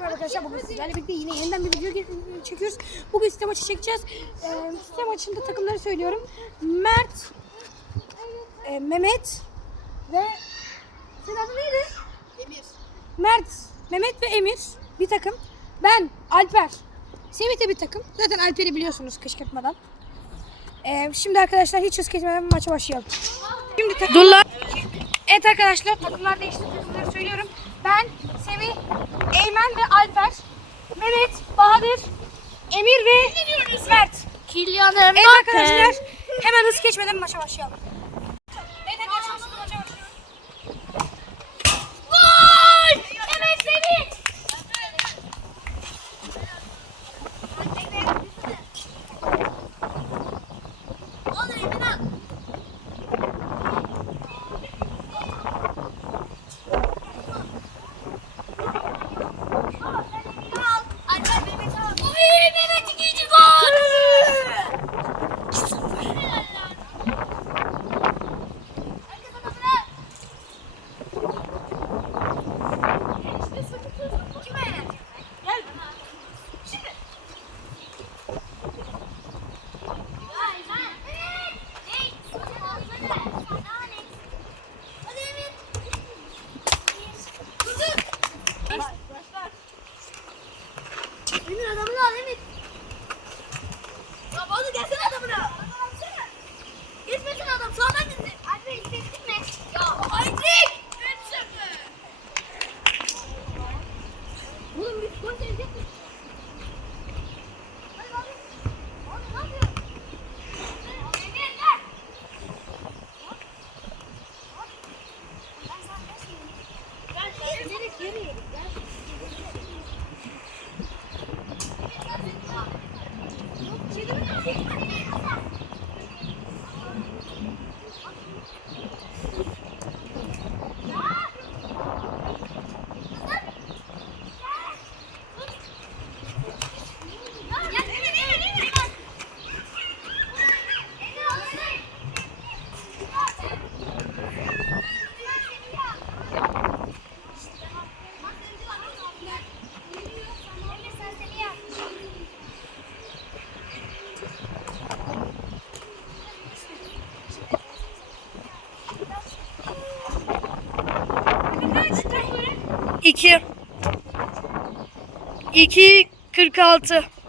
merhaba arkadaşlar. Bugün sizlerle birlikte yine yeniden bir video çekiyoruz. Bugün site maçı çekeceğiz. Ee, site maçında takımları söylüyorum. Mert, e, Mehmet ve senin adın neydi? Emir. Mert, Mehmet ve Emir bir takım. Ben, Alper, Semih de bir takım. Zaten Alper'i biliyorsunuz kışkırtmadan. Ee, şimdi arkadaşlar hiç hız kesmeden maça başlayalım. Şimdi takım... Dur lan. Evet arkadaşlar takımlar değişti. Takımları söylüyorum. Ben, Semih, Eymen ve Alper, Mehmet, Bahadır, Emir ve Mert. Kylian Evet arkadaşlar hemen hız geçmeden maça başlayalım. 2 2 46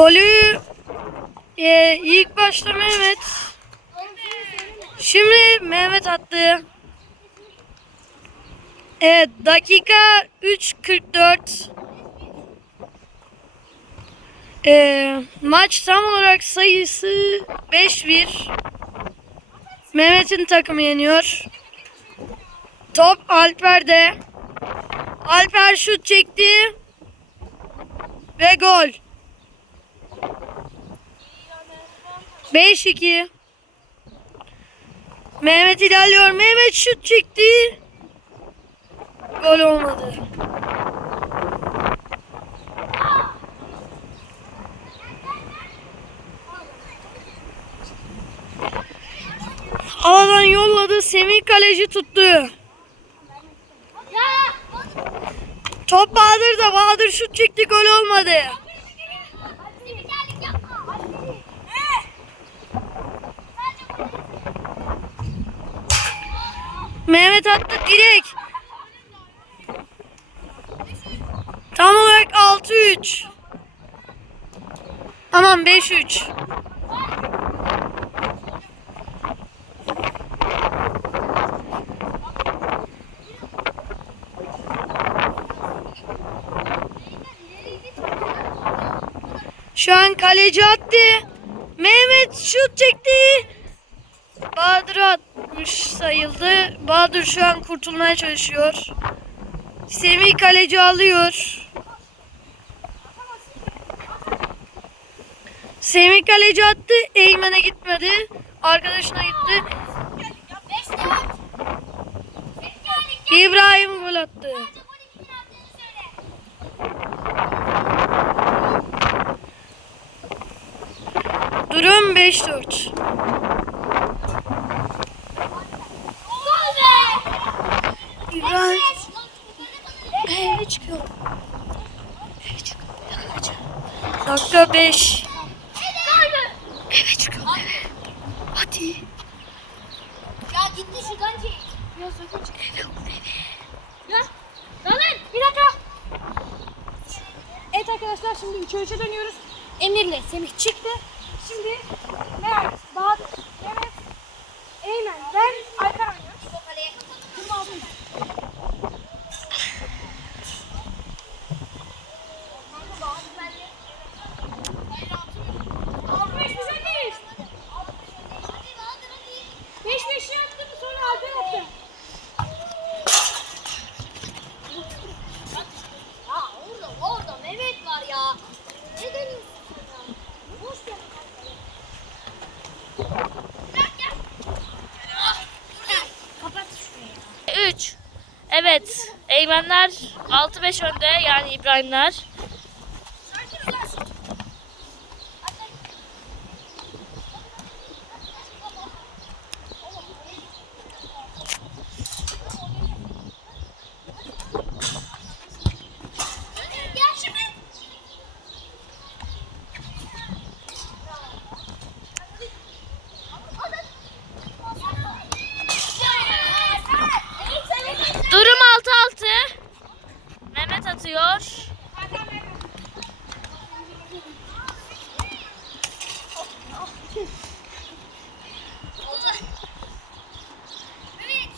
Golü e, ilk başta Mehmet. Şimdi Mehmet attı. Evet dakika 3.44. E, maç tam olarak sayısı 5-1. Mehmet'in takımı yeniyor. Top Alper'de. Alper şut çekti. Ve gol. 5-2. Mehmet ilerliyor. Mehmet şut çekti. Gol olmadı. Havadan yolladı. Semih kaleci tuttu. Top Bahadır'da. Bahadır şut çekti. Gol olmadı. Mehmet attı direkt. Tam olarak 6-3. Aman 5-3. Şu an kaleci attı. Mehmet şut çekti. Atmış sayıldı. Bahadır şu an kurtulmaya çalışıyor. Semih kaleci alıyor. Semih kaleci attı. Eymen'e gitmedi. Arkadaşına gitti. İbrahim gol attı. Durum 5-4. Gol be! Beş. eve çıkıyor. Eve çıkıyor. Dakika 5. Gol be! Eve çıkıyor eve. Hadi. Ya gitti şuradan çek. Ya sakın çık. Eve eve. Ya. Dalın. Bir dakika. Evet arkadaşlar şimdi 3'e 3'e dönüyoruz. Emir'le Semih çıktı. Şimdi Mert, Bahadır, Mehmet, Eymen, ben, Alper oynuyoruz. Bu kaleye kapat. Kim aldı? Altı beş güzel değil. Beş beş yaptım sonra Alper attı. Ya orada orada Mehmet var ya. Ne dönüyorsun sen ya? Boş ver. Bırak ya. Ah, burada. Kapat şurayı. 3. Evet. Eymenler 6-5 önde yani İbrahimler. Sanki güzel şut. Gel şimdi. Durum 6-6. Mehmet atıyor. Evet.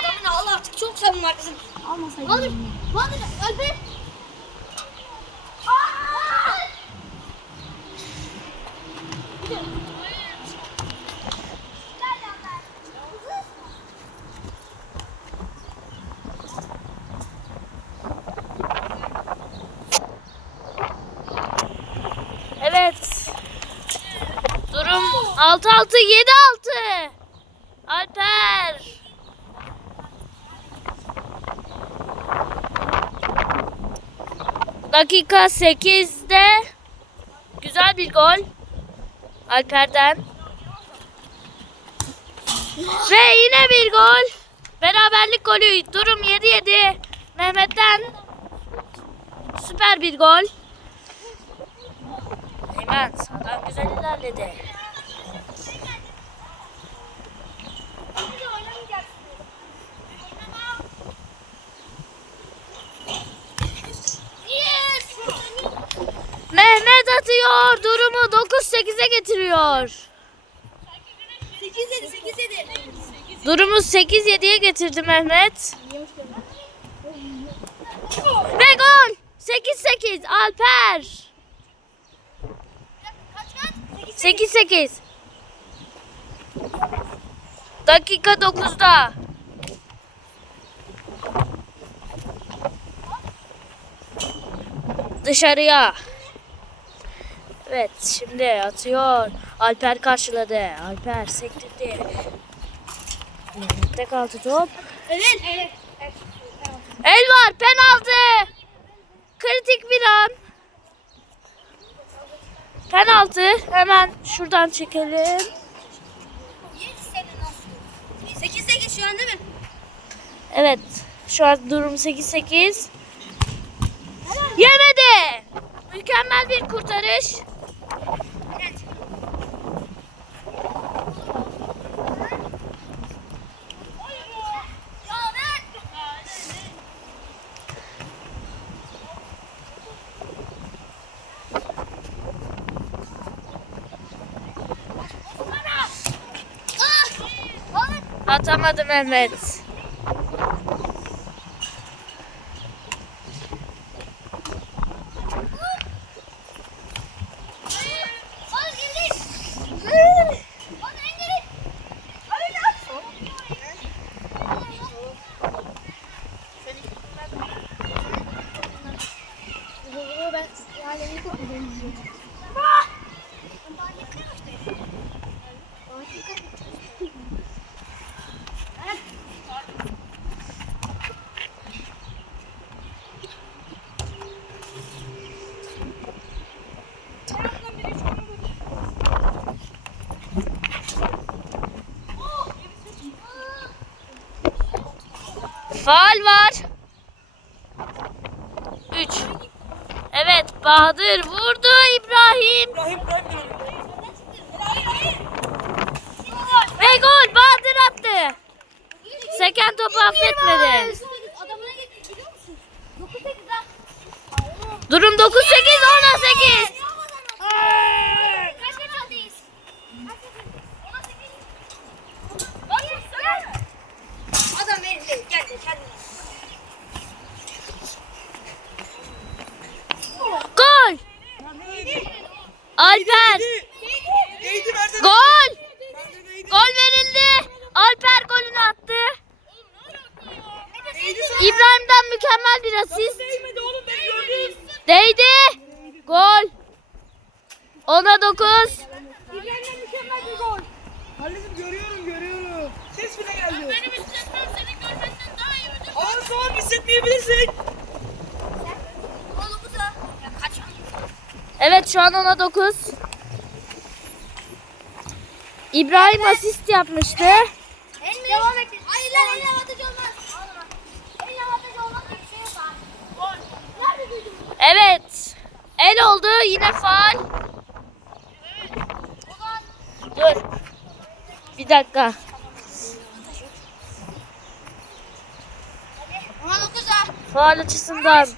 Adamını al artık çok savunma arkasın. Almasaydım. Bahadır, Bahadır, Alper. Aa! Evet. Durum 6-6 7-6. Alper. Dakika 8'de güzel bir gol. Alper'den. Ve yine bir gol. Beraberlik golü. Durum 7-7. Mehmet'ten süper bir gol. Hemen sağdan güzel ilerledi. Yes! Mehmet atıyor. Durumu 9-8'e getiriyor. 8 dedi, 8 dedi. Durumu 8-7'ye getirdi Mehmet. Ve gol. 8-8 Alper. Kaç kaç? 8-8. Dakika 9'da. Dışarıya. Evet şimdi atıyor. Alper karşıladı. Alper sektirdi. Mehmet'te kaldı top. Evet. Evet. El var penaltı. Kritik bir an. Penaltı. Hemen şuradan çekelim. 7 sene nasıl? 8 8 şu an değil mi? Evet. Şu an durum 8-8. Yemedi. Mükemmel bir kurtarış. Atamadım Mehmet. Faal var. 3. Evet Bahadır vurdu İbrahim. Ve gol Bahadır attı. Seken topu affetmedi. Adamına gitti biliyor musun? 9-8 ha. Durum 9-8 10-8. Kaç kaç aldayız? Kaç kaç? 18. Hayır, söyle. Adam verin, gel de kendine. Gol. Alper. Gol. Gol verildi. Alper golünü attı. İbrahim'den mükemmel bir asist. Değdi. Gol. 10'a 9. İbrahim'den mükemmel bir gol. Halledim görüyorum görüyorum. Ses bile geldi. Benim hissetmem seni görmenden daha iyi müdür. Ama sonra hissetmeyebilirsin. Oğlum bu da. Ya kaç Evet şu an 10'a 9. İbrahim asist yapmıştı. En Devam et. Hayır lan en avantajı olmaz. Avantajı bir şey. Gol. Nerede duydun? Evet. El oldu yine faal. Dur. Bir dakika. Ona 9 ha. Faal açısından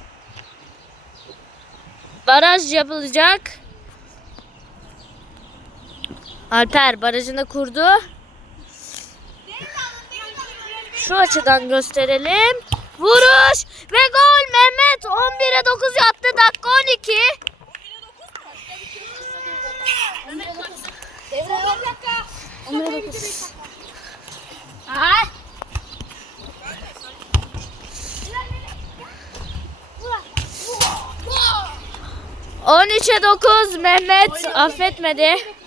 baraj yapılacak. Alper barajını kurdu. Şu açıdan gösterelim. Vuruş ve gol Mehmet 11'e 9 yaptı dakika 12. Devre yok. dakika. 11'e 9. Aha. 13'e 9 Mehmet affetmedi.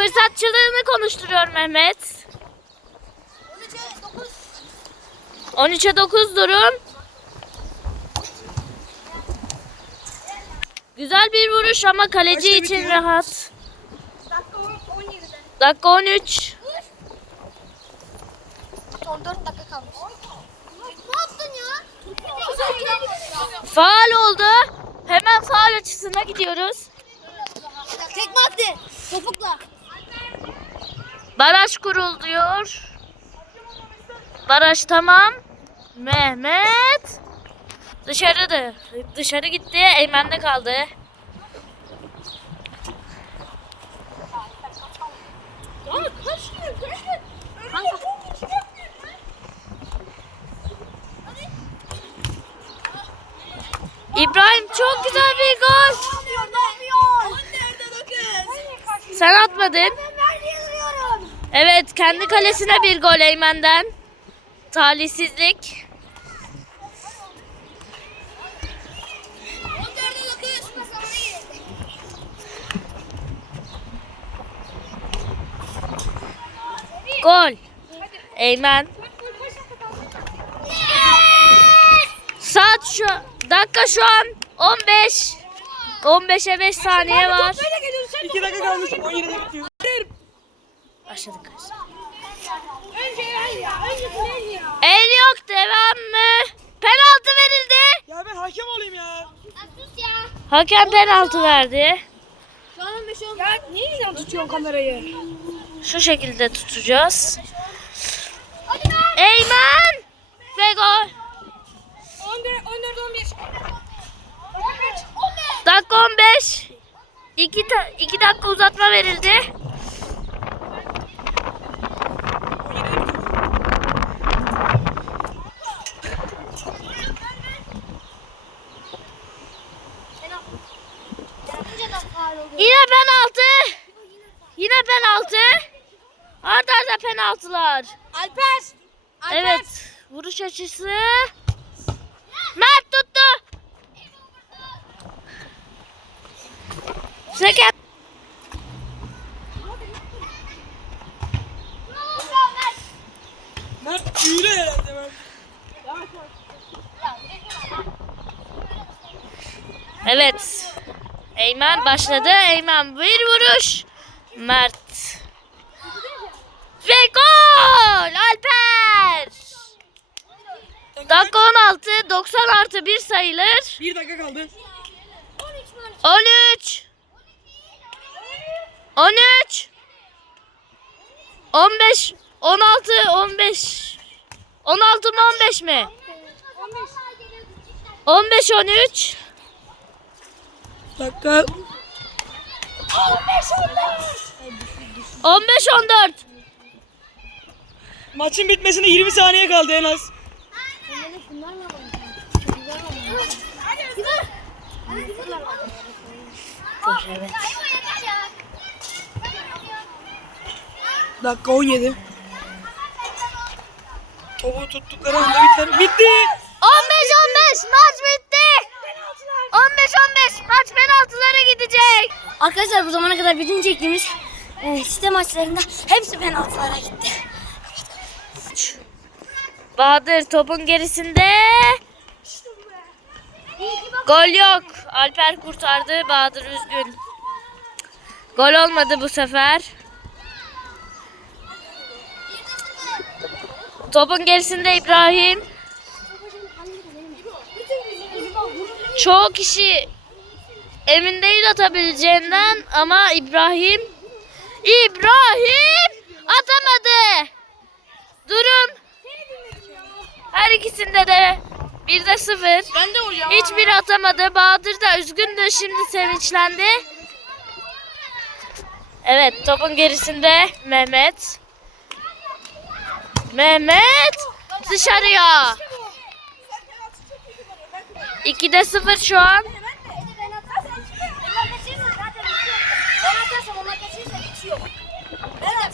Fırsatçılığını konuşturuyor Mehmet. 13'e 9 durum. Güzel bir vuruş ama kaleci Kaçta için bitiyor? rahat. Dakika 17'de. Dakika 13. 14 dakika kalmış. Ne yaptın ya? Faal oldu. Hemen faal açısına gidiyoruz. Tekme attı. Topukla. Baraj kuruluyor. Baraj tamam. Mehmet dışarıda. Dışarı gitti. Eymen'de kaldı. İbrahim çok güzel bir gol. Sen atmadın. Evet kendi kalesine bir gol Eymen'den. Talihsizlik. Gol. Eymen. Saat şu dakika şu an 15. 15'e 5 saniye var. İki dakika kalmış. 17'de bitiyor. Başladık. Önce el ya. Önce el ya. El yok devam mı? Penaltı verildi. Ya ben hakem olayım ya. Sus ya. Hakem penaltı verdi. Şu an 15 oldu. Ya niye güzel tutuyorsun kamerayı? Şu şekilde tutacağız. Eymen ve gol. 14 14 11. Dakika 15. 2 2 dakika uzatma verildi. Yapınca da faul oluyor. Yine penaltı. Yine penaltı. Arda arda penaltılar. Alper. Alper. Evet. Vuruş açısı. Mert tuttu. Seket. Mert büyülü herhalde Mert. Evet. Eymen başladı. Eymen bir vuruş. Mert. Gol! Alper! Dakika 16. 90 artı 1 sayılır. Bir dakika kaldı. 13 13 15 16 15 16 mı 15 mi? 15 13 Dakika. 15 14 Maçın bitmesine 20 saniye kaldı en az. Dur evet. Dakika 17. Topu tuttukları anda biter. Bitti. 15 15 maç bitti. 15 15 maç penaltılara gidecek. Arkadaşlar bu zamana kadar bütün çektiğimiz e, site maçlarında hepsi penaltılara gitti. Bahadır topun gerisinde. Gol yok. Alper kurtardı. Bahadır üzgün. Gol olmadı bu sefer. Topun gerisinde İbrahim. Çoğu kişi emin değil atabileceğinden ama İbrahim İbrahim atamadı. Durum her ikisinde de bir de sıfır. Ben de hocam. Hiçbiri atamadı. Bahadır da üzgündü. Şimdi sevinçlendi. Evet topun gerisinde Mehmet. Mehmet dışarıya. 2'de 0 şu an.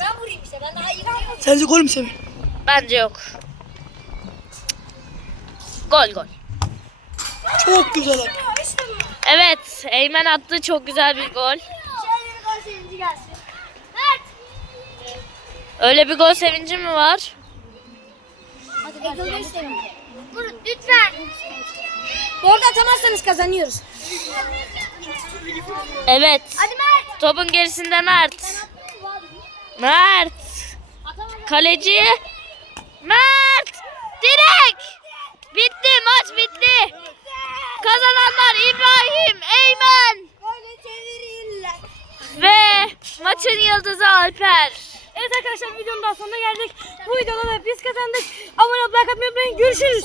Ben vurayım işte. Ben daha iyi vurayım. Sence gol mü Semih? Bence yok. Gol gol. Çok güzel abi. Evet Eymen attı çok güzel bir gol. Öyle bir gol sevinci mi var? Lütfen. Bu arada atamazsanız kazanıyoruz. Evet. Hadi Mert. Topun gerisinde Mert. Mert. Kaleci. Mert. Direk. Bitti maç bitti. Kazananlar İbrahim, Eymen Böyle çevirirler. ve maçın yıldızı Alper. Evet arkadaşlar videonun daha sonuna geldik. Bu videoda da biz kazandık. Abone olmayı, like atmayı unutmayın. Görüşürüz.